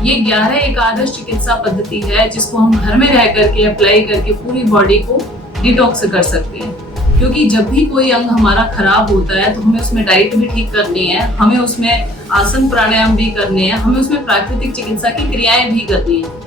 ये 11 एकादश चिकित्सा पद्धति है जिसको हम घर में रह करके अप्लाई करके पूरी बॉडी को डिटॉक्स कर सकते हैं। क्योंकि जब भी कोई अंग हमारा खराब होता है तो हमें उसमें डाइट भी ठीक करनी है, हमें उसमें आसन प्राणायाम भी करने हैं, हमें उसमें प्राकृतिक चिकित्सा की क्रियाएं भी करनी है।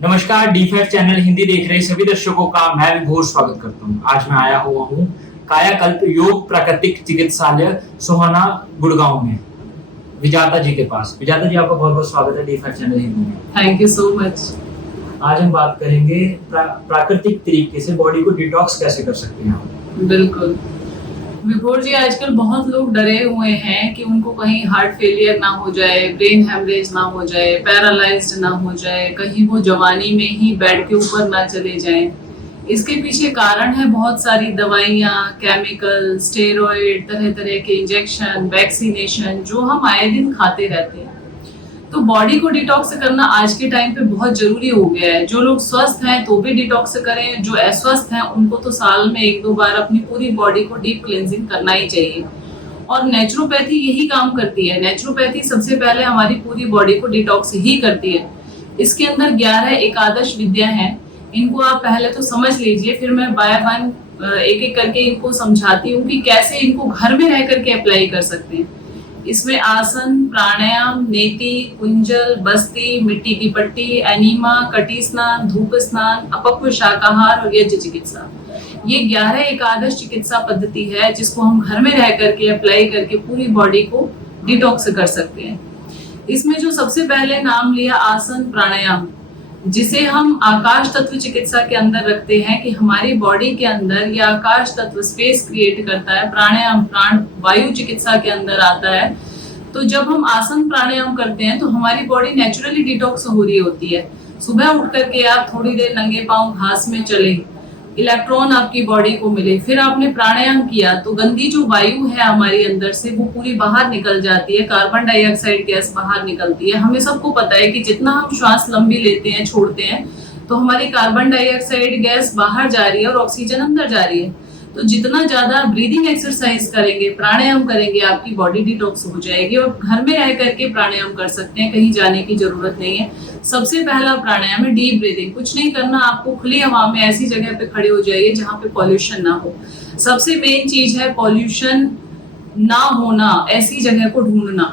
नमस्कार, डीफैक्ट चैनल हिंदी देख रहे सभी दर्शकों का मैं विभोर स्वागत करता हूं। आज मैं आया हुआ हूं कायाकल्प योग प्राकृतिक चिकित्सालय सोहाना गुड़गांव में विजाता जी के पास। विजाता जी, आपका बहुत बहुत स्वागत है डीफैक्ट चैनल हिंदी में। Thank you so much. आज हम बात करेंगे प्राकृतिक तरीके से बॉडी को डिटॉक्स कैसे कर सकते हैं हम। बिल्कुल विभोर जी, आजकल बहुत लोग डरे हुए हैं कि उनको कहीं हार्ट फेलियर ना हो जाए, ब्रेन हेमरेज ना हो जाए, पैरालाइज्ड ना हो जाए, कहीं वो जवानी में ही बेड के ऊपर ना चले जाएं। इसके पीछे कारण है बहुत सारी दवाइयाँ, केमिकल, स्टेरॉइड, तरह तरह के इंजेक्शन, वैक्सीनेशन जो हम आए दिन खाते रहते हैं। तो बॉडी को डिटॉक्स करना आज के टाइम पे बहुत जरूरी हो गया है। जो लोग स्वस्थ हैं तो भी डिटॉक्स करें, जो अस्वस्थ हैं उनको तो साल में 1-2 बार अपनी पूरी बॉडी को डीप क्लींजिंग करना ही चाहिए। और नेचुरोपैथी यही काम करती है। नेचुरोपैथी सबसे पहले हमारी पूरी बॉडी को डिटॉक्स ही करती है। इसके अंदर 11 एकादश विद्या हैं। इनको आप पहले तो समझ लीजिए, फिर मैं बाय वन एक एक करके इनको समझाती हूँ कि कैसे इनको घर में रह करके अप्लाई कर सकते हैं। इसमें आसन, प्राणायाम, नेति, कुंजल, बस्ती, मिट्टी की पट्टी, एनीमा, कटी स्नान, धूप स्नान, अपक्व शाकाहार और यज्ञ चिकित्सा, ये 11 एकादश चिकित्सा पद्धति है जिसको हम घर में रह करके अप्लाई करके पूरी बॉडी को डिटॉक्स कर सकते हैं। इसमें जो सबसे पहले नाम लिया आसन प्राणायाम, जिसे हम आकाश तत्व चिकित्सा के अंदर रखते हैं कि हमारी बॉडी के अंदर यह आकाश तत्व स्पेस क्रिएट करता है। प्राणायाम प्राण वायु चिकित्सा के अंदर आता है। तो जब हम आसन प्राणायाम करते हैं तो हमारी बॉडी नेचुरली डिटॉक्स हो रही होती है। सुबह उठ करके आप थोड़ी देर नंगे पांव घास में चले, इलेक्ट्रॉन आपकी बॉडी को मिले, फिर आपने प्राणायाम किया तो गंदी जो वायु है हमारी अंदर से वो पूरी बाहर निकल जाती है, कार्बन डाइऑक्साइड गैस बाहर निकलती है। हमें सबको पता है कि जितना हम श्वास लंबी लेते हैं, छोड़ते हैं, तो हमारी कार्बन डाइऑक्साइड गैस बाहर जा रही है और ऑक्सीजन अंदर जा रही है। तो जितना ज्यादा ब्रीदिंग एक्सरसाइज करेंगे, प्राणायाम करेंगे, आपकी बॉडी डिटॉक्स हो जाएगी। और घर में रह करके प्राणायाम कर सकते हैं, कहीं जाने की जरूरत नहीं है। सबसे पहला प्राणायाम है डीप ब्रीदिंग। कुछ नहीं करना आपको, खुली हवा में ऐसी जगह पे खड़े हो जाइए जहाँ पे पॉल्यूशन ना हो। सबसे मेन चीज है पॉल्यूशन ना होना, ऐसी जगह को ढूंढना।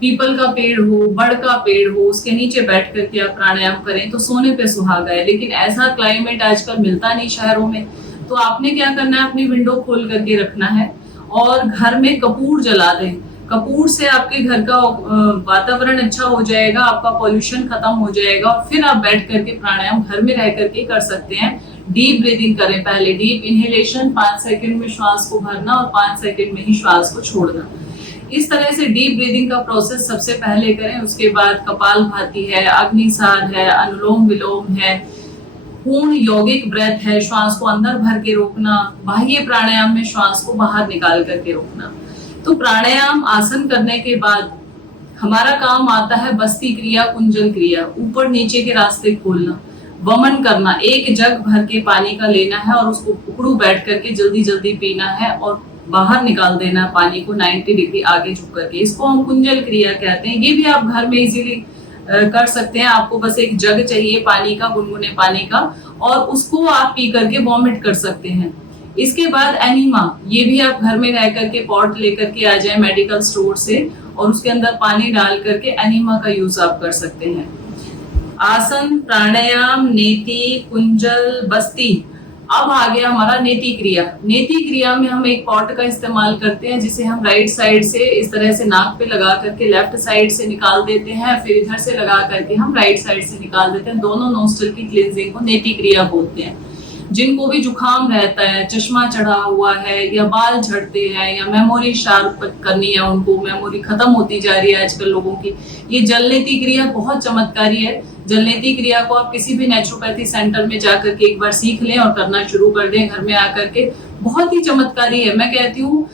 पीपल का पेड़ हो, बड़ का पेड़ हो, उसके नीचे बैठ करके आप प्राणायाम करें तो सोने पे सुहागा है। लेकिन ऐसा क्लाइमेट आजकल मिलता नहीं शहरों में। तो आपने क्या करना है, अपनी विंडो खोल करके रखना है और घर में कपूर जला दें। कपूर से आपके घर का वातावरण अच्छा हो जाएगा, आपका पॉल्यूशन खत्म हो जाएगा। और फिर आप बैठ करके प्राणायाम घर में रह करके कर सकते हैं। डीप ब्रीदिंग करें। पहले डीप इनहेलेशन, 5 सेकंड में श्वास को भरना और 5 सेकंड में ही श्वास को छोड़ना। इस तरह से डीप ब्रीदिंग का प्रोसेस सबसे पहले करें। उसके बाद कपालभाति है, अग्निसार है, अनुलोम विलोम है, पूर्ण यौगिक ब्रेथ है, श्वास को अंदर भर के रोकना, बाह्य प्राणायाम में श्वास को बाहर निकाल करके रोकना। तो प्राणायाम आसन करने के बाद हमारा काम आता है बस्ती क्रिया, कुंजल क्रिया, ऊपर नीचे के रास्ते खोलना, वमन करना। 1 जग भर के पानी का लेना है और उसको उकड़ू बैठ करके जल्दी जल्दी पीना है और बाहर निकाल देना है पानी को 90 डिग्री आगे झुक करके। इसको हम कुंजल क्रिया कहते हैं। ये भी आप घर में इजीली कर सकते हैं। आपको बस 1 जग चाहिए पानी का, गुनगुने पानी का, और उसको आप पी करके वॉमिट कर सकते हैं। इसके बाद एनीमा, ये भी आप घर में रह करके पॉट लेकर के आ जाए मेडिकल स्टोर से और उसके अंदर पानी डाल करके एनीमा का यूज आप कर सकते हैं। आसन, प्राणायाम, नेति, कुंजल, बस्ती। अब आ गया हमारा नेति क्रिया। नेति क्रिया में हम एक पॉट का इस्तेमाल करते हैं जिसे हम राइट साइड से इस तरह से नाक पे लगा करके लेफ्ट साइड से निकाल देते हैं, फिर इधर से लगा करके हम राइट साइड से निकाल देते हैं। दोनों नोस्ट्रिल की क्लींजिंग को नेति क्रिया बोलते हैं। जिनको भी जुकाम रहता है, चश्मा चढ़ा हुआ है, या बाल झड़ते हैं, या मेमोरी शार्प करनी है, उनको मेमोरी खत्म होती जा रही है आजकल लोगों की, ये जलनेति क्रिया बहुत चमत्कारी है। जलनेति क्रिया को आप किसी भी नेचुरोपैथी सेंटर में जाकर के एक बार सीख लें और करना शुरू कर दें घर में आकर के। बहुत ही चमत्कारी है। मैं कहती हूँ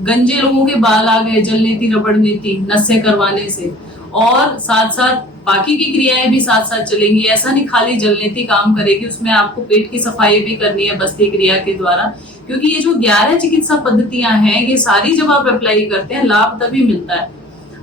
गंजे लोगों के बाल आ गए जलनेति रबड़ नेति नसें करवाने से, और साथ साथ बाकी की क्रियाएं भी साथ साथ चलेंगी। ऐसा नहीं खाली जलनेति काम करेगी, उसमें आपको पेट की सफाई भी करनी है बस्ती क्रिया के द्वारा, क्योंकि ये जो 11 चिकित्सा पद्धतियां हैं, ये सारी जब आप अप्लाई करते हैं लाभ तभी मिलता है।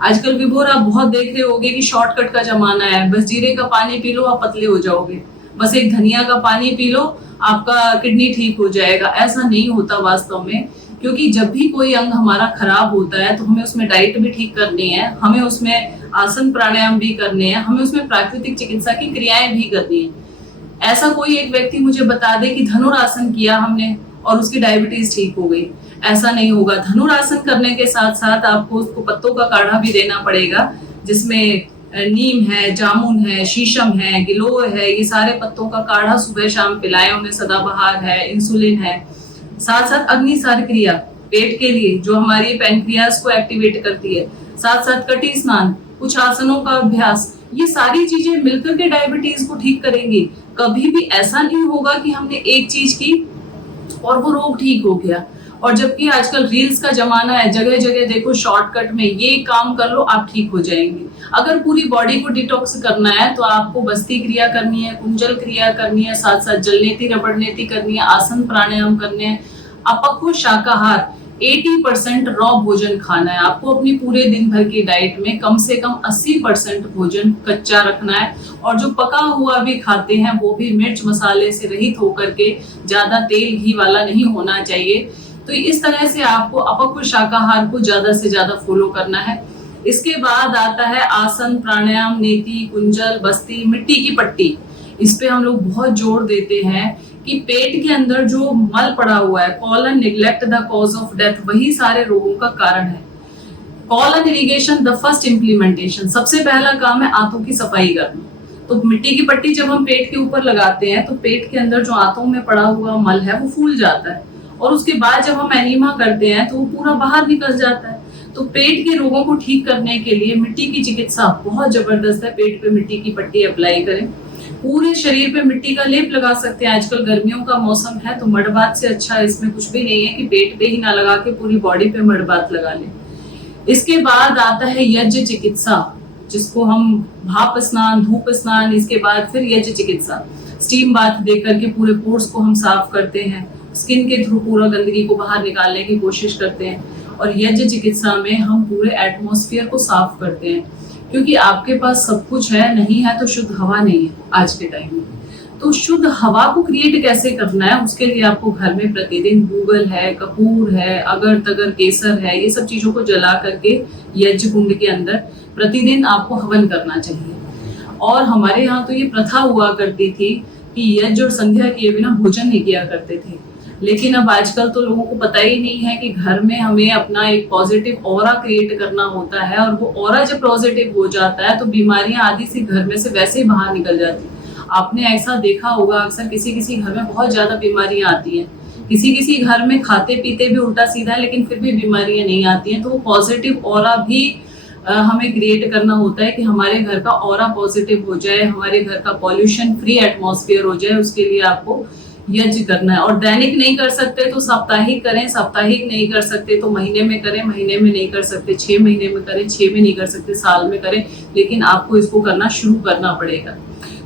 आजकल विभोर आप बहुत देख रहे होंगे कि शॉर्टकट का जमाना है, बस जीरे का पानी पी लो आप पतले हो जाओगे, बस एक धनिया का पानी पी लो आपका किडनी ठीक हो जाएगा। ऐसा नहीं होता वास्तव में, क्योंकि जब भी कोई अंग हमारा खराब होता है तो हमें उसमें डाइट भी ठीक करनी है, हमें उसमें आसन प्राणायाम भी करने हैं, हमें उसमें प्राकृतिक चिकित्सा की क्रियाएं भी करनी है। ऐसा कोई एक व्यक्ति मुझे बता दे कि धनुरासन किया हमने और उसकी डायबिटीज ठीक हो गई, ऐसा नहीं होगा। धनुरासन करने के साथ साथ आपको उसको पत्तों का काढ़ा भी देना पड़ेगा, जिसमें नीम है, जामुन है, शीशम है, गिलोय है, ये सारे पत्तों का काढ़ा सुबह शाम पिलाएं उन्हें। सदाबहार है, इंसुलिन है, साथ साथ अग्निसार क्रिया पेट के लिए जो हमारी पैंक्रियास को एक्टिवेट करती है, साथ साथ कटी स्नान, कुछ आसनों का अभ्यास, ये सारी चीजें मिलकर के डायबिटीज को ठीक करेंगी। कभी भी ऐसा नहीं होगा कि हमने एक चीज की और वो रोग ठीक हो गया। और जबकि आजकल रील्स का जमाना है, जगह जगह देखो शॉर्टकट में ये काम कर लो आप ठीक हो जाएंगे। अगर पूरी बॉडी को डिटॉक्स करना है तो आपको बस्ती क्रिया करनी है, कुंजल क्रिया करनी है, साथ साथ जलनेती रबड़नेती करनी है, आसन प्राणायाम करने हैं। अपक्व शाकाहार 80% रॉ भोजन खाना है आपको। अपनी पूरे दिन भर की डाइट में कम से कम 80% भोजन कच्चा रखना है, और जो पका हुआ भी खाते हैं वो भी मिर्च मसाले से रहित होकर के, ज्यादा तेल घी वाला नहीं होना चाहिए। तो इस तरह से आपको अपक्व शाकाहार को ज्यादा से ज्यादा फॉलो करना है। इसके बाद आता है आसन प्राणायाम, नेति, कुंजल, बस्ती, मिट्टी की पट्टी। इस पे हम लोग बहुत जोर देते हैं कि पेट के अंदर जो मल पड़ा हुआ है, colon neglect the cause of death, वही सारे रोगों का कारण है। Colon irrigation the first implementation, सबसे पहला काम है आंतों की सफाई करना। तो मिट्टी की पट्टी जब हम पेट के ऊपर लगाते हैं तो पेट के अंदर जो आंतों में पड़ा हुआ मल है वो फूल जाता है, और उसके बाद जब हम एनीमा करते हैं तो वो पूरा बाहर निकल जाता है। तो पेट के रोगों को ठीक करने के लिए मिट्टी की चिकित्सा बहुत जबरदस्त है। पेट पे मिट्टी की पट्टी अप्लाई करें, पूरे शरीर पे मिट्टी का लेप लगा सकते हैं। आजकल गर्मियों का मौसम है तो मडबात से अच्छा इसमें कुछ भी नहीं है कि पेट पे ही ना लगा के पूरी बॉडी पे मडबात लगा लें। इसके बाद आता है यज्ञ चिकित्सा, जिसको हम भाप स्नान, धूप स्नान, इसके बाद फिर यज्ञ चिकित्सा, स्टीम बाथ देकर के पूरे पोर्स को हम साफ करते हैं, स्किन के थ्रू पूरा गंदगी को बाहर निकालने की कोशिश करते हैं। और यज्ञ चिकित्सा में हम पूरे एटमॉस्फेयर को साफ करते हैं, क्योंकि आपके पास सब कुछ है, नहीं है तो शुद्ध हवा नहीं है आज के टाइम में। तो शुद्ध हवा को क्रिएट कैसे करना है, उसके लिए आपको घर में प्रतिदिन गूगल है, कपूर है, अगर तगर केसर है, ये सब चीजों को जला करके यज्ञ कुंड के अंदर प्रतिदिन आपको हवन करना चाहिए। और हमारे यहाँ तो ये प्रथा हुआ करती थी कि यज्ञ और संध्या किए बिना भोजन नहीं किया करते थे। लेकिन अब आजकल तो लोगों को पता ही नहीं है कि घर में हमें अपना एक पॉजिटिव ऑरा क्रिएट करना होता है, और वो ऑरा जब पॉजिटिव हो जाता है तो बीमारियां आदि से घर में से वैसे ही बाहर निकल जाती। आपने ऐसा देखा होगा अक्सर किसी किसी घर में बहुत ज्यादा बीमारियां आती हैं, किसी किसी घर में खाते पीते भी उल्टा सीधा है लेकिन फिर भी बीमारियां नहीं आती हैं। तो वो पॉजिटिव ऑरा भी हमें क्रिएट करना होता है कि हमारे घर का ऑरा पॉजिटिव हो जाए, हमारे घर का पॉल्यूशन फ्री एटमॉस्फेयर हो जाए। उसके लिए आपको यज्ञ करना है। और दैनिक नहीं कर सकते तो साप्ताहिक करें, साप्ताहिक नहीं कर सकते तो महीने में करें, महीने में नहीं कर सकते 6 महीने में करें, 6 में नहीं कर सकते साल में करें, लेकिन आपको इसको करना शुरू करना पड़ेगा।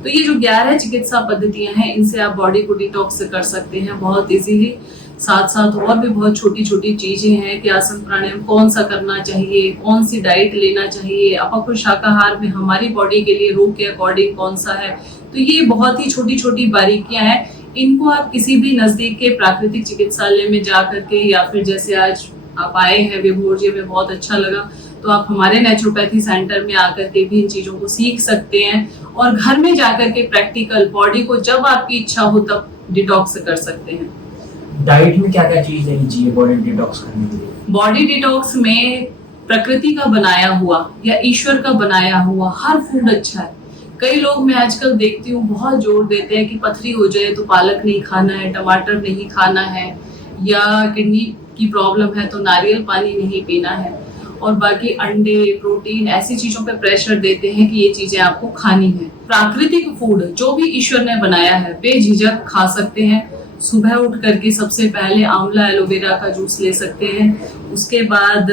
तो ये जो 11 चिकित्सा पद्धतियां हैं, इनसे आप बॉडी को डिटॉक्स कर सकते हैं बहुत इजीली। साथ साथ और भी बहुत छोटी छोटी चीजें हैं कि आसन प्राणायाम कौन सा करना चाहिए, कौन सी डाइट लेना चाहिए, अपक्व शाकाहार में हमारी बॉडी के लिए रोग के अकॉर्डिंग कौन सा है। तो ये बहुत ही छोटी छोटी बारीकियां हैं, इनको आप किसी भी नजदीक के प्राकृतिक चिकित्सालय में जा करके, या फिर जैसे आज आप आए हैं विभोर जी, में बहुत अच्छा लगा, तो आप हमारे नेचुरोपैथी सेंटर में आकर के भी इन चीजों को सीख सकते हैं और घर में जाकर के प्रैक्टिकल बॉडी को जब आपकी इच्छा हो तब डिटॉक्स कर सकते हैं। डाइट में क्या क्या चीज लेनी चाहिए बॉडी डिटॉक्स करने के लिए? बॉडी डिटॉक्स में प्रकृति का बनाया हुआ या ईश्वर का बनाया हुआ हर फूड अच्छा है। कई लोग मैं आजकल देखती हूँ बहुत जोर देते हैं कि पथरी हो जाए तो पालक नहीं खाना है, टमाटर नहीं खाना है, या किडनी की प्रॉब्लम है तो नारियल पानी नहीं पीना है, और बाकी अंडे, प्रोटीन, ऐसी चीजों पे प्रेशर देते हैं कि ये चीजें आपको खानी है। प्राकृतिक फूड जो भी ईश्वर ने बनाया है बेझिझक खा सकते हैं। सुबह उठ करके सबसे पहले आंवला एलोवेरा का जूस ले सकते हैं, उसके बाद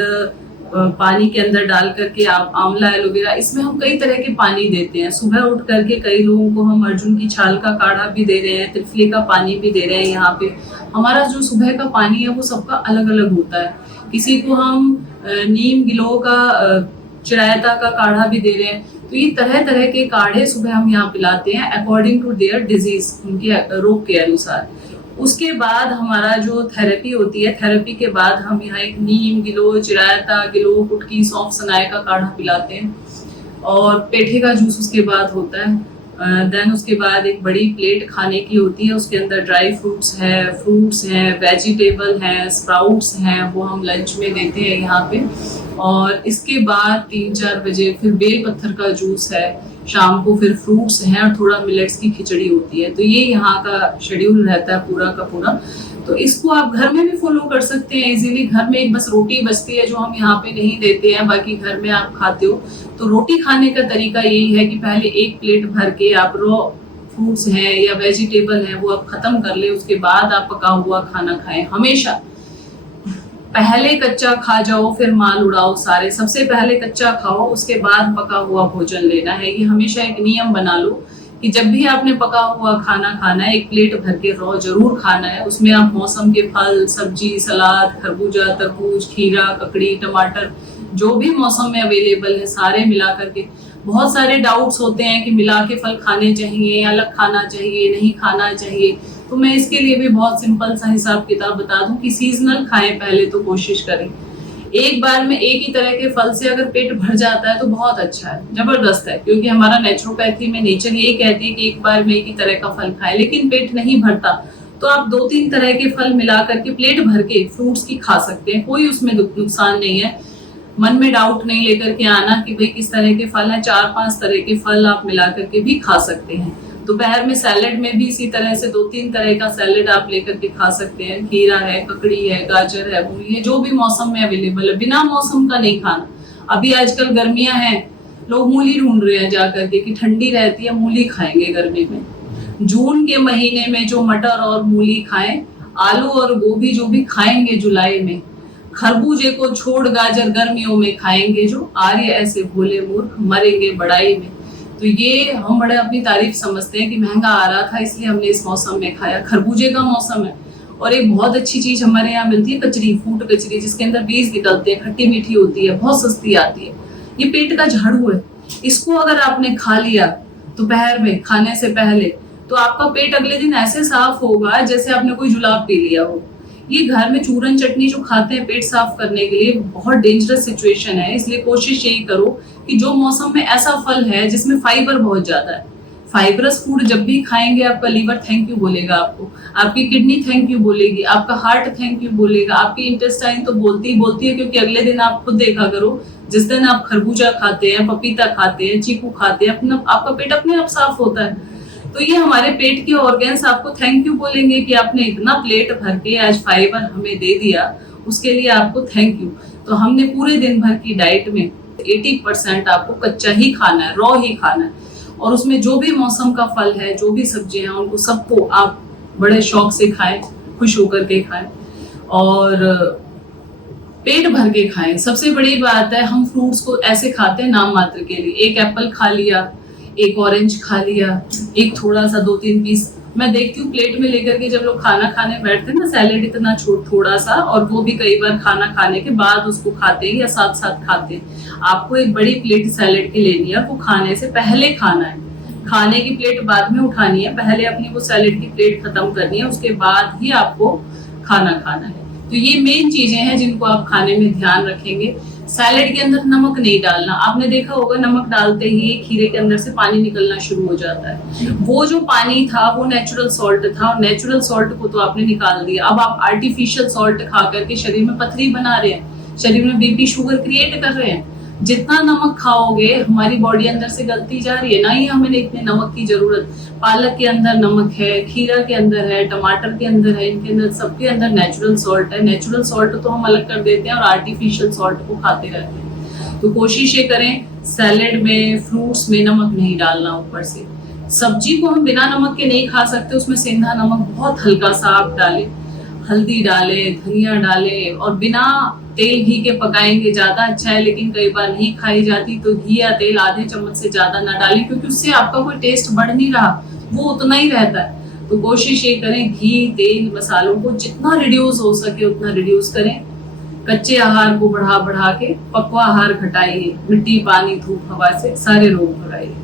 पानी के अंदर डाल करके आप आंवला एलोवेरा, इसमें हम कई तरह के पानी देते हैं। सुबह उठ करके कई लोगों को हम अर्जुन की छाल का काढ़ा भी दे रहे हैं, त्रिफले का पानी भी दे रहे हैं। यहाँ पे हमारा जो सुबह का पानी है वो सबका अलग अलग होता है। किसी को हम नीम गिलोय का चिरायता का काढ़ा भी दे रहे हैं। तो ये तरह तरह के काढ़े सुबह हम यहाँ पिलाते हैं अकॉर्डिंग टू देयर डिजीज, उनके रोग के अनुसार। उसके बाद हमारा जो थेरेपी होती है, थेरेपी के बाद हम यहाँ एक नीम गिलोय चिरायता गिलोय कुटकी सौंफ सनाए का काढ़ा पिलाते हैं और पेठे का जूस उसके बाद होता है। देन उसके बाद एक बड़ी प्लेट खाने की होती है, उसके अंदर ड्राई फ्रूट्स हैं, वेजिटेबल हैं, स्प्राउट्स हैं, वो हम लंच में देते हैं यहाँ पे। और इसके बाद 3-4 बजे फिर बेल पत्थर का जूस है, शाम को फिर फ्रूट्स हैं और थोड़ा मिलेट्स की खिचड़ी होती है। तो ये यहाँ का शेड्यूल रहता है पूरा का पूरा। तो इसको आप घर में भी फॉलो कर सकते हैं इजीली। घर में एक बस रोटी बचती है जो हम यहाँ पे नहीं देते हैं, बाकी घर में आप खाते हो। तो रोटी खाने का तरीका यही है कि पहले एक प्लेट भर के आप रॉ फ्रूट्स हैं या वेजिटेबल हैं वो आप खत्म कर ले, उसके बाद आप पका हुआ खाना खाएं। हमेशा पहले कच्चा खा जाओ फिर माल उड़ाओ सारे, सबसे पहले कच्चा खाओ उसके बाद पका हुआ भोजन लेना है। ये हमेशा एक नियम बना लो कि जब भी आपने पका हुआ खाना खाना है, एक प्लेट भर के रॉ जरूर खाना है। उसमें आप मौसम के फल, सब्जी, सलाद, खरबूजा, तरबूज, खीरा, ककड़ी, टमाटर, जो भी मौसम में अवेलेबल है सारे मिला करके। बहुत सारे डाउट्स होते हैं कि मिला के फल खाने चाहिए, अलग खाना चाहिए, नहीं खाना चाहिए। तो मैं इसके लिए भी बहुत सिंपल सा हिसाब किताब बता दूं कि सीजनल खाएं पहले तो कोशिश करें। एक बार में एक ही तरह के फल से अगर पेट भर जाता है तो बहुत अच्छा है, जबरदस्त है, क्योंकि हमारा नेचुरोपैथी में नेचर यही कहती है कि एक बार में एक ही तरह का फल खाएं। लेकिन पेट नहीं भरता तो आप 2-3 तरह के फल मिला करके प्लेट भर के फ्रूट्स की खा सकते हैं, कोई उसमें नुकसान नहीं है। मन में डाउट नहीं लेकर के आना कि भाई किस तरह के फल हैं, 4-5 तरह के फल आप मिला करके भी खा सकते हैं। दोपहर में सैलेड में भी इसी तरह से 2-3 तरह का सैलेड आप लेकर के खा सकते हैं। खीरा है, ककड़ी है, गाजर है, मूली है, जो भी मौसम में अवेलेबल है। बिना मौसम का नहीं खाना। अभी आजकल गर्मियां हैं, लोग मूली ढूंढ रहे हैं जाकर के कि ठंडी रहती है मूली खाएंगे गर्मी में। जून के महीने में जो मटर और मूली खाएं, आलू और गोभी जो भी खाएंगे जुलाई में, खरबूजे को छोड़ गाजर गर्मियों में खाएंगे जो, आर्य ऐसे भोले मूर्ख मरेंगे बड़ाई में। तो ये हम बड़े अपनी तारीफ समझते हैं कि महंगा आ रहा था इसलिए हमने इस मौसम में खाया। खरबूजे का मौसम है। और एक बहुत अच्छी चीज हमारे यहाँ मिलती है कचरी, फूट कचरी, जिसके अंदर बीज निकलते हैं, खट्टी मीठी होती है, बहुत सस्ती आती है। ये पेट का झाड़ू है। इसको अगर आपने खा लिया दोपहर में खाने से पहले, तो आपका पेट अगले दिन ऐसे साफ होगा जैसे आपने कोई जुलाब पी लिया हो। ये घर में चूरन चटनी जो खाते हैं पेट साफ करने के लिए, बहुत डेंजरस सिचुएशन है। इसलिए कोशिश यही करो कि जो मौसम में ऐसा फल है जिसमें फाइबर बहुत ज्यादा है, फाइबरस फूड जब भी खाएंगे आपका लीवर थैंक यू बोलेगा आपको, आपकी किडनी थैंक यू बोलेगी, आपका हार्ट थैंक यू बोलेगा, आपकी इंटेस्टाइन तो बोलती है, क्योंकि अगले दिन आप खुद देखा करो, जिस दिन आप खरबूजा खाते हैं, पपीता खाते हैं, चीकू खाते हैं, आपका पेट अपने आप साफ होता है। तो ये हमारे पेट के ऑर्गन्स आपको थैंक यू बोलेंगे कि आपने इतना प्लेट भर के आज फाइबर हमें दे दिया, उसके लिए आपको थैंक यू। तो हमने पूरे दिन भर की डाइट में 80% आपको कच्चा ही खाना है, रॉ ही खाना है। और उसमें जो भी मौसम का फल है, जो भी सब्जी है, उनको सबको आप बड़े शौक से खाएं, खुश होकर के खाएं और पेट भर के खाएं। सबसे बड़ी बात है, हम फ्रूट्स को ऐसे खाते हैं नाम मात्र के लिए। एक एप्पल खा लिया, एक ऑरेंज खा लिया, एक थोड़ा सा 2-3 पीस। मैं देखती हूँ प्लेट में लेकर के जब लोग खाना खाने बैठते हैं ना, सैलेड इतना थोड़ा सा, और वो भी कई बार खाना खाने के बाद उसको खाते हैं या साथ साथ खाते हैं। आपको एक बड़ी प्लेट सैलेड की लेनी है, वो खाने से पहले खाना है। खाने की प्लेट बाद में उठानी है, पहले अपनी वो सैलेड की प्लेट खत्म करनी है, उसके बाद ही आपको खाना खाना है। तो ये मेन चीजें हैं जिनको आप खाने में ध्यान रखेंगे। सैलेड के अंदर नमक नहीं डालना। आपने देखा होगा नमक डालते ही खीरे के अंदर से पानी निकलना शुरू हो जाता है। वो जो पानी था वो नेचुरल सॉल्ट था, और नेचुरल सॉल्ट को तो आपने निकाल दिया। अब आप आर्टिफिशियल सॉल्ट खा करके शरीर में पथरी बना रहे हैं, शरीर में बीपी शुगर क्रिएट कर रहे हैं। जितना नमक खाओगे हमारी बॉडी अंदर से गलती जा रही है, ना ही हमें इतने नमक की जरूरत। पालक के अंदर नमक है, खीरा के अंदर है, टमाटर के अंदर है, इनके अंदर सबके अंदर नेचुरल सॉल्ट है। नेचुरल सॉल्ट तो हम अलग कर देते हैं और आर्टिफिशियल सॉल्ट को खाते रहते हैं। तो कोशिश ये करें सैलेड में, फ्रूट्स में नमक नहीं डालना ऊपर से। सब्जी को हम बिना नमक के नहीं खा सकते, उसमें सेंधा नमक बहुत हल्का सा आप डालें। हल्दी डालें, धनिया डालें और बिना तेल घी के पकाएंगे ज़्यादा अच्छा है, लेकिन कई बार नहीं खाई जाती तो घी या तेल आधे चम्मच से ज़्यादा ना डालें, क्योंकि उससे आपका कोई टेस्ट बढ़ नहीं रहा, वो उतना ही रहता है। तो कोशिश ये करें घी, तेल, मसालों को जितना रिड्यूस हो सके उतना रिड्यूस करें। कच्चे आहार को बढ़ा बढ़ा के पकवा आहार घटाइए। मिट्टी, पानी, धूप, हवा से सारे रोग भगाइए।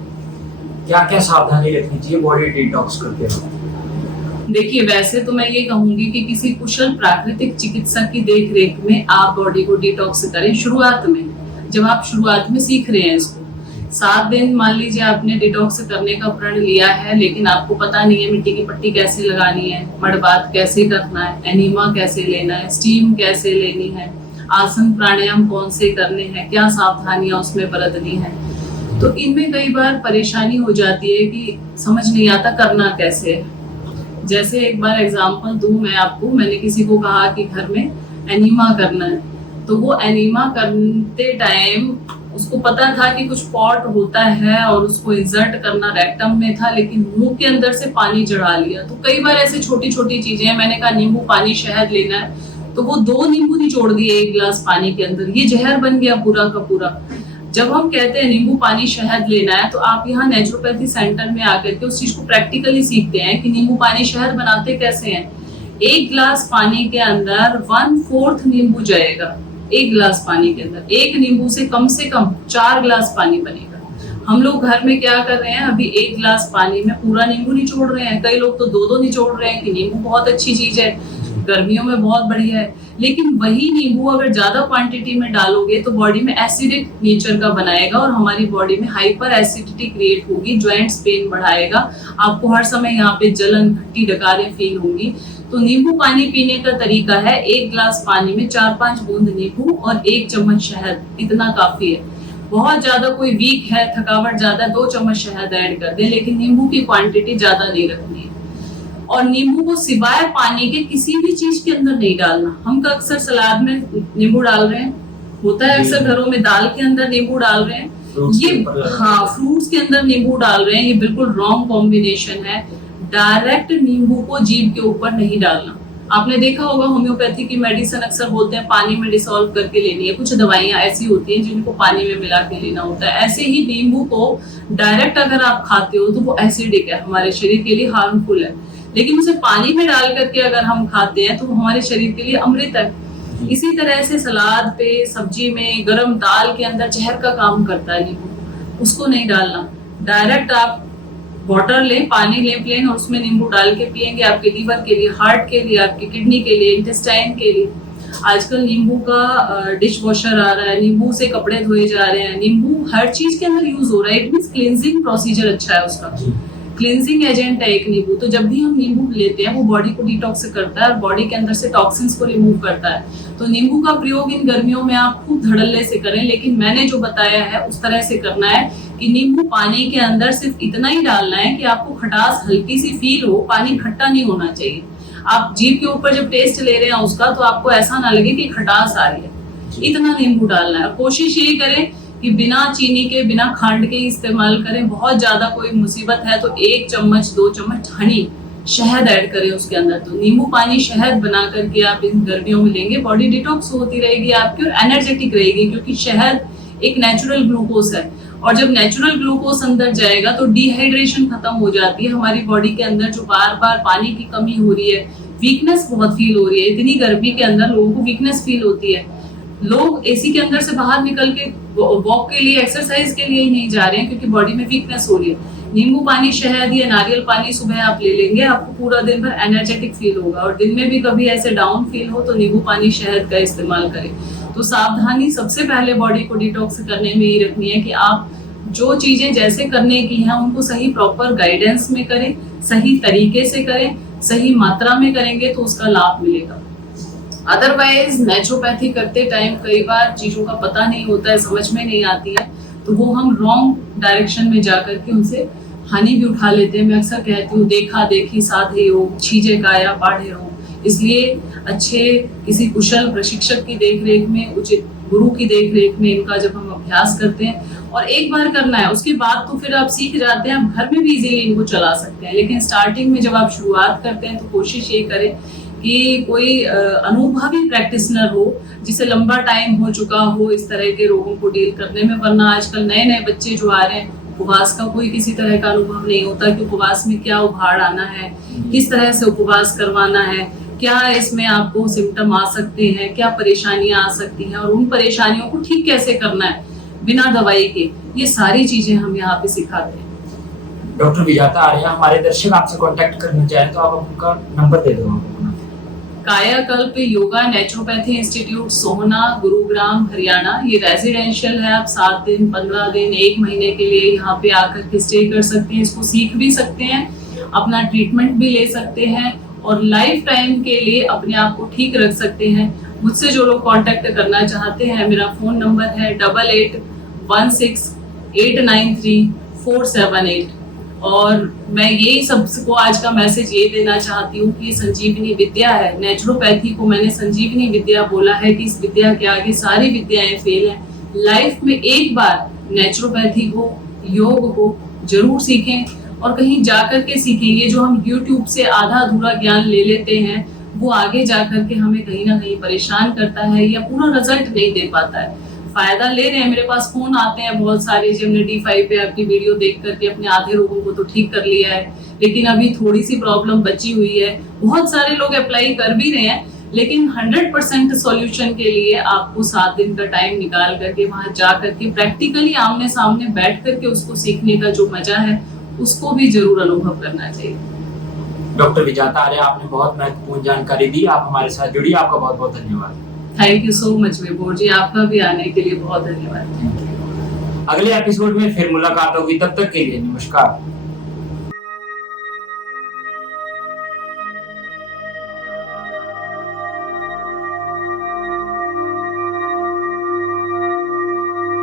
क्या क्या सावधानी रखनी चाहिए बॉडी डिटॉक्स करते वक्त? देखिए, वैसे तो मैं ये कहूंगी कि किसी कुशल प्राकृतिक चिकित्सक की देखरेख में आप बॉडी को डिटॉक्स करें शुरुआत में, जब आप शुरुआत में सीख रहे हैं इसको। 7 दिन मान लीजिए आपने डिटॉक्स करने का प्रण लिया है, लेकिन आपको पता नहीं है मिट्टी की पट्टी कैसे लगानी है, मड़बात कैसे करना है, एनीमा कैसे लेना है, स्टीम कैसे लेनी है, आसन प्राणायाम कौन से करने हैं, क्या सावधानियां उसमें बरतनी है। तो इनमें कई बार परेशानी हो जाती है कि समझ नहीं आता करना कैसे है। जैसे एक बार एग्जांपल दूं मैं आपको, मैंने किसी को कहा कि घर में एनीमा करना है, तो वो एनीमा करते टाइम उसको पता था कि कुछ पॉट होता है और उसको इंसर्ट करना रेक्टम में था, लेकिन मुंह के अंदर से पानी चढ़ा लिया। तो कई बार ऐसे छोटी छोटी चीजें हैं। मैंने कहा नींबू पानी शहद लेना है, तो वो 2 नींबू निचोड़ दिए 1 गिलास पानी के अंदर, ये जहर बन गया पूरा का पूरा। जब हम कहते हैं नींबू पानी शहद लेना है, तो आप यहाँ नेचुरोपैथी सेंटर में आकर के उस चीज को प्रैक्टिकली सीखते हैं कि नींबू पानी शहद बनाते कैसे हैं। 1 गिलास पानी के अंदर 1/4 नींबू जाएगा। 1 गिलास पानी के अंदर 1 नींबू से कम 4 गिलास पानी बनेगा। हम लोग घर में क्या कर रहे हैं, अभी 1 गिलास पानी में पूरा नींबू निचोड़ रहे हैं। कई लोग तो 2-2 निचोड़ रहे हैं कि नींबू बहुत अच्छी चीज है, गर्मियों में बहुत बढ़िया है। लेकिन वही नींबू अगर ज्यादा क्वांटिटी में डालोगे तो बॉडी में एसिडिक नेचर का बनाएगा और हमारी बॉडी में हाइपर एसिडिटी क्रिएट होगी, जॉइंट्स पेन बढ़ाएगा, आपको हर समय यहाँ पे जलन, खट्टी डकारें फील होंगी। तो नींबू पानी पीने का तरीका है 1 गिलास पानी में 4-5 बूंद नींबू और 1 चम्मच शहद, इतना काफी है। बहुत ज्यादा कोई वीक है, थकावट ज्यादा, 2 चम्मच शहद ऐड कर दे, लेकिन नींबू की क्वांटिटी ज्यादा नहीं रखनी है। और नींबू को सिवाय पानी के किसी भी चीज के अंदर नहीं डालना। हम तो अक्सर सलाद में नींबू डाल रहे हैं, होता है अक्सर घरों में, दाल के अंदर नींबू डाल रहे हैं, ये फ्रूट्स के अंदर नींबू डाल रहे हैं, ये बिल्कुल रॉन्ग कॉम्बिनेशन है। डायरेक्ट नींबू को जीभ के ऊपर नहीं डालना। आपने देखा होगा होम्योपैथी की मेडिसिन अक्सर बोलते हैं पानी में डिसॉल्व करके लेनी है, कुछ दवाइयां ऐसी होती हैं जिनको पानी में मिला के लेना होता है। ऐसे ही नींबू को डायरेक्ट अगर आप खाते हो तो वो एसिडिक है, हमारे शरीर के लिए हार्मफुल है, लेकिन उसे पानी में डाल करके अगर हम खाते हैं तो हमारे शरीर के लिए अमृत है। इसी तरह से सलाद पे, सब्जी में, गरम दाल के अंदर जहर का काम करता है नींबू, उसको नहीं डालना। डायरेक्ट आप वाटर लें, पानी लें प्लेन, और उसमें नींबू डाल के पिएंगे, आपके लीवर के लिए, हार्ट के लिए, आपकी किडनी के लिए, इंटेस्टाइन के लिए। आजकल नींबू का डिश वॉशर आ रहा है, नींबू से कपड़े धोए जा रहे हैं, नींबू हर चीज के अंदर यूज हो रहा है। इट मींस क्लींजिंग प्रोसीजर अच्छा है उसका, क्लींजिंग एजेंट है एक नींबू। तो जब भी हम नींबू लेते हैं वो बॉडी को डिटॉक्स करता है और बॉडी के अंदर से टॉक्सिन्स को रिमूव करता है। तो नींबू का प्रयोग इन गर्मियों में आप खूब धड़ल्ले से करें, लेकिन मैंने जो बताया है उस तरह से करना है कि नींबू पानी के अंदर सिर्फ इतना ही डालना है कि आपको खटास हल्की सी फील हो, पानी खट्टा नहीं होना चाहिए। आप जीभ के ऊपर जब टेस्ट ले रहे हैं उसका, तो आपको ऐसा ना लगे कि खटास आ रही है, इतना नींबू डालना है। कोशिश यही करें कि बिना चीनी के, बिना खांड के इस्तेमाल करें। बहुत ज्यादा कोई मुसीबत है तो 1 चम्मच 2 चम्मच हनी, शहद ऐड करें उसके अंदर। तो नींबू पानी शहद बना करके आप इन गर्मियों में लेंगे, बॉडी डिटॉक्स होती रहेगी आपकी और एनर्जेटिक रहेगी, क्योंकि शहद एक नेचुरल ग्लूकोज है, और जब नेचुरल ग्लूकोज अंदर जाएगा तो डिहाइड्रेशन खत्म हो जाती है। हमारी बॉडी के अंदर जो बार बार पानी की कमी हो रही है, वीकनेस बहुत फील हो रही है, इतनी गर्मी के अंदर लोगों को वीकनेस फील होती है। लोग एसी के अंदर से बाहर निकल के वॉक के लिए, एक्सरसाइज के लिए ही नहीं जा रहे हैं, क्योंकि बॉडी में वीकनेस हो रही है। नींबू पानी, शहद या नारियल पानी सुबह आप ले लेंगे, आपको पूरा दिन भर एनर्जेटिक फील होगा। और दिन में भी कभी ऐसे डाउन फील हो तो नींबू पानी, शहद का इस्तेमाल करें। तो सावधानी सबसे पहले बॉडी को डिटॉक्स करने में ये रखनी है कि आप जो चीजें जैसे करने की हैं उनको सही प्रॉपर गाइडेंस में करें, सही तरीके से करें, सही मात्रा में करेंगे तो उसका लाभ मिलेगा। अदरवाइज नेचुरोपैथी करते टाइम कई बार चीजों का पता नहीं होता है, समझ में नहीं आती है, तो वो हम रॉन्ग डायरेक्शन में जाकर के उनसे हानि भी उठा लेते हैं। मैं अक्सर कहती हूँ देखा देखी साधे योग, छीजे काया पाढ़े योग। इसलिए अच्छे किसी कुशल प्रशिक्षक की देखरेख में, उचित गुरु की देखरेख में इनका जब हम अभ्यास करते हैं, और एक बार करना है उसके बाद तो फिर आप सीख जाते हैं, आप घर में भी इजीली इनको चला सकते हैं। लेकिन स्टार्टिंग में जब आप शुरुआत करते हैं तो कोशिश ये करें कि कोई अनुभवी प्रैक्टिशनर हो जिसे लंबा टाइम हो चुका हो इस तरह के रोगों को डील करने में, वरना आजकल नए नए बच्चे जो आ रहे हैं उपवास का कोई किसी तरह का अनुभव नहीं होता कि उपवास में क्या उभाड़ आना है, किस तरह से उपवास करवाना है, क्या इसमें आपको सिम्टम आ सकते हैं, क्या परेशानियां आ सकती हैं और उन परेशानियों को ठीक कैसे करना है बिना दवाई के, ये सारी चीजें हम यहाँ पे सिखाते हैं। डॉक्टर विजाता आर्या, हमारे दर्शक आपसे कांटेक्ट करना चाहें तो आप उनका नंबर दे दो। कायाकल्प योगा नेचुरोपैथी इंस्टीट्यूट सोहना, गुरुग्राम, हरियाणा। ये रेजिडेंशियल है, आप 7 दिन, 15 दिन, 1 महीने के लिए यहाँ पे आकर के स्टे कर सकते हैं, इसको सीख भी सकते हैं, अपना ट्रीटमेंट भी ले सकते हैं और लाइफ टाइम के लिए अपने आप को ठीक रख सकते हैं। मुझसे जो लोग कांटेक्ट करना चाहते हैं, मेरा फोन नंबर है 8816893478 और मैं यही सबको आज का मैसेज ये देना चाहती हूँ कि संजीवनी विद्या है। नेचुरोपैथी को मैंने संजीवनी विद्या बोला है कि इस विद्या के आगे सारी विद्याएं फेल हैं। लाइफ में एक बार नेचुरोपैथी को, योग को जरूर सीखें और कहीं जाकर के सीखें। ये जो हम YouTube से आधा अधूरा ज्ञान ले लेते हैं वो आगे जाकर के हमें कहीं ना कहीं परेशान करता है या पूरा रिजल्ट नहीं दे पाता है। फायदा ले रहे हैं, मेरे पास फोन आते हैं बहुत सारे, जिन्होंने D5 पे आपकी वीडियो देख करके अपने आधे रोगों को तो ठीक कर लिया है, लेकिन अभी थोड़ी सी प्रॉब्लम बची हुई है। बहुत सारे लोग अप्लाई कर भी रहे हैं, लेकिन 100% सॉल्यूशन के लिए आपको 7 दिन का टाइम निकाल करके वहां जा करके प्रैक्टिकली आमने सामने बैठ करके उसको सीखने का जो मजा है उसको भी जरूर अनुभव करना चाहिए। डॉक्टर विजाता आर्या, आपने बहुत महत्वपूर्ण जानकारी दी, आप हमारे साथ जुड़ी, आपका बहुत बहुत धन्यवाद। थैंक यू सो मच विभोर जी, आपका भी आने के लिए बहुत धन्यवाद। अगले एपिसोड में फिर मुलाकात होगी, तब तक के लिए नमस्कार।